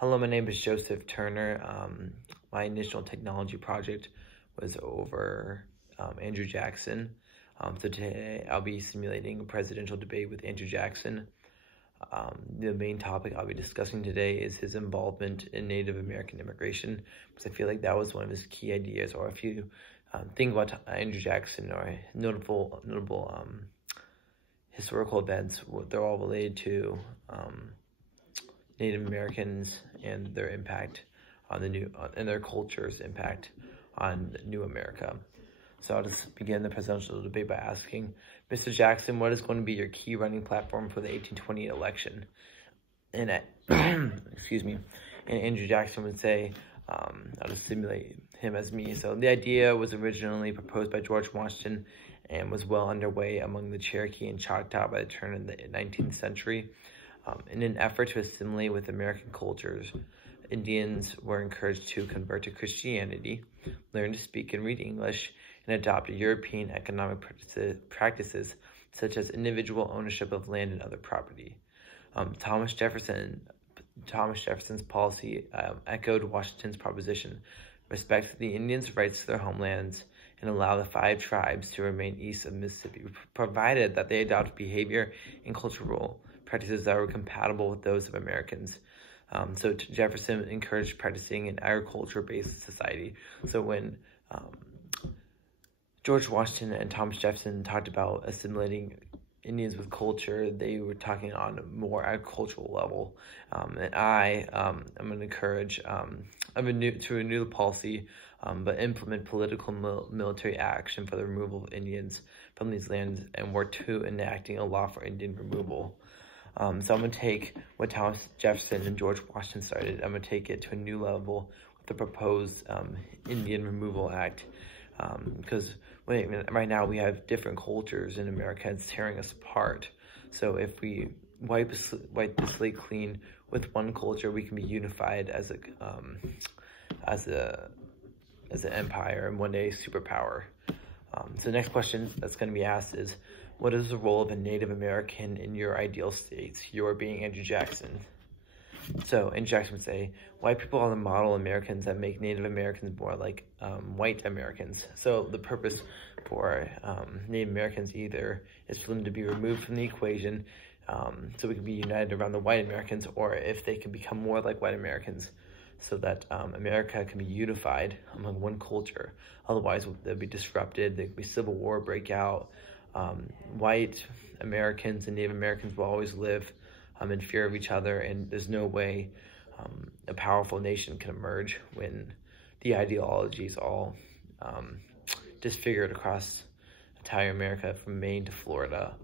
Hello, my name is Joseph Turner. My initial technology project was over Andrew Jackson. So today I'll be simulating a presidential debate with Andrew Jackson. The main topic I'll be discussing today is his involvement in Native American immigration, because I feel like that was one of his key ideas. Or if you think about Andrew Jackson or notable historical events, they're all related to Native Americans and their impact on and their culture's impact on New America. So I'll just begin the presidential debate by asking, Mr. Jackson, what is going to be your key running platform for the 1820 election? And excuse me, and Andrew Jackson would say, I'll just simulate him as me. So the idea was originally proposed by George Washington and was well underway among the Cherokee and Choctaw by the turn of the 19th century. In an effort to assimilate with American cultures, Indians were encouraged to convert to Christianity, learn to speak and read English, and adopt European economic practices such as individual ownership of land and other property. Thomas Jefferson's policy echoed Washington's proposition: respect the Indians' rights to their homelands and allow the 5 tribes to remain east of Mississippi, provided that they adopt behavior and cultural practices that were compatible with those of Americans. So Jefferson encouraged practicing an agriculture-based society. So when George Washington and Thomas Jefferson talked about assimilating Indians with culture, they were talking on a more agricultural level. And I'm going to encourage to renew the policy, but implement political military action for the removal of Indians from these lands and work to enacting a law for Indian removal. So I'm going to take what Thomas Jefferson and George Washington started. I'm going to take it to a new level with the proposed Indian Removal Act. Because right now we have different cultures in America, and it's tearing us apart. So if we wipe the slate clean with one culture, we can be unified as an empire and one day superpower. So the next question that's going to be asked is, what is the role of a Native American in your ideal states? You're being Andrew Jackson. So Andrew Jackson would say, white people are the model Americans that make Native Americans more like white Americans. So the purpose for Native Americans either is for them to be removed from the equation, so we can be united around the white Americans, or if they can become more like white Americans, so that America can be unified among one culture. Otherwise, they'll be disrupted. There could be civil war break out. White Americans and Native Americans will always live in fear of each other, and there's no way a powerful nation can emerge when the ideology is all disfigured across entire America, from Maine to Florida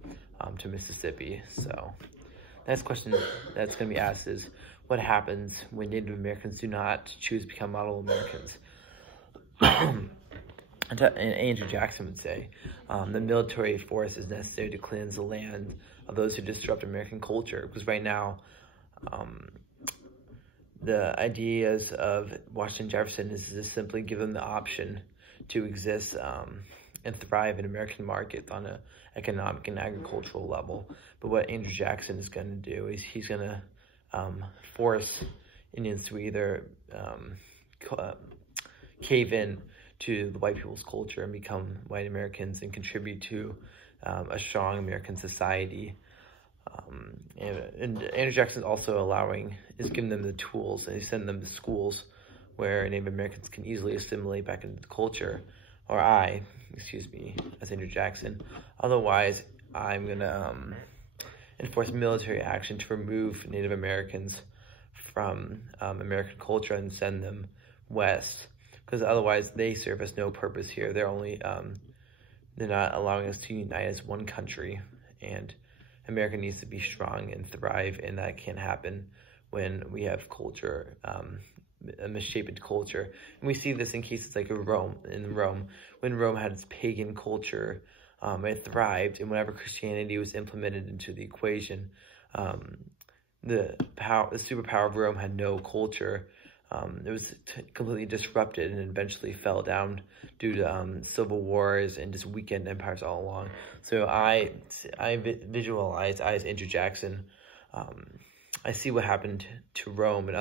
to Mississippi. So next question that's going to be asked is, what happens when Native Americans do not choose to become model Americans? And Andrew Jackson would say, the military force is necessary to cleanse the land of those who disrupt American culture. Because right now, the ideas of Washington Jefferson is to simply give them the option to exist and thrive in American markets on an economic and agricultural level. But what Andrew Jackson is going to do is he's going to force Indians to either cave in to the white people's culture and become white Americans and contribute to a strong American society. And Andrew Jackson is also giving them the tools, and he's sending them to schools where Native Americans can easily assimilate back into the culture. Or as Andrew Jackson. Otherwise, I'm going to enforce military action to remove Native Americans from American culture and send them west. Because otherwise they serve us no purpose here. They're not allowing us to unite as one country, and America needs to be strong and thrive, and that can't happen when we have culture, a misshapen culture. And we see this in cases like Rome. When Rome had its pagan culture, it thrived, and whenever Christianity was implemented into the equation, the superpower of Rome had no culture. It was completely disrupted and eventually fell down due to civil wars and just weekend empires all along. So I visualize as Andrew Jackson. I see what happened to Rome and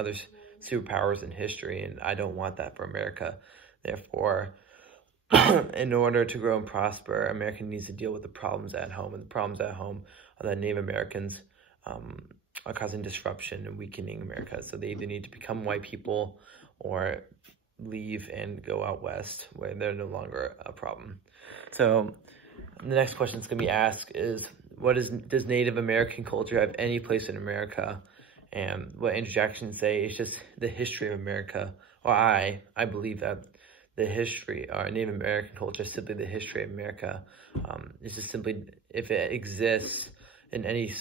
superpowers in history, and I don't want that for America. Therefore, in order to grow and prosper, America needs to deal with the problems at home, and the problems at home are that Native Americans are causing disruption and weakening America. So they either need to become white people or leave and go out west where they're no longer a problem. So the next question that's going to be asked is, does Native American culture have any place in America? And what Andrew Jackson say is just the history of America, or I believe that the history, or Native American culture is simply the history of America. It's just simply, if it exists in any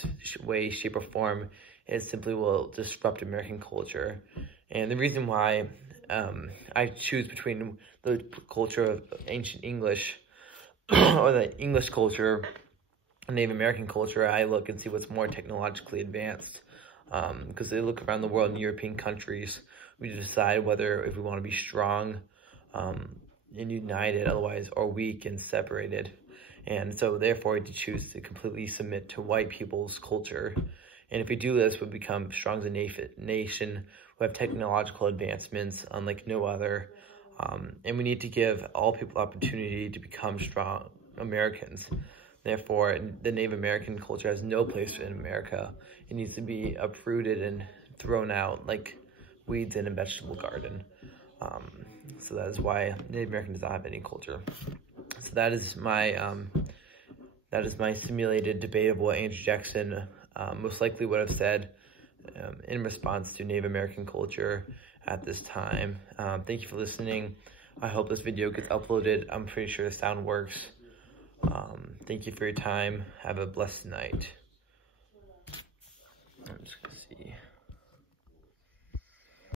way, shape, or form, it simply will disrupt American culture. And the reason why I choose between the culture of ancient English or the English culture and Native American culture, I look and see what's more technologically advanced. Because they look around the world in European countries, we decide whether if we want to be strong and united, otherwise, or weak and separated. And so therefore, to choose to completely submit to white people's culture. And if we do this, we become strong as a nation. We have technological advancements unlike no other. And we need to give all people opportunity to become strong Americans. Therefore, the Native American culture has no place in America. It needs to be uprooted and thrown out like weeds in a vegetable garden. So that is why Native American does not have any culture. So that is my simulated debate of what Andrew Jackson most likely would have said in response to Native American culture at this time. Thank you for listening. I hope this video gets uploaded. I'm pretty sure the sound works. Thank you for your time. Have a blessed night. I'm just gonna see.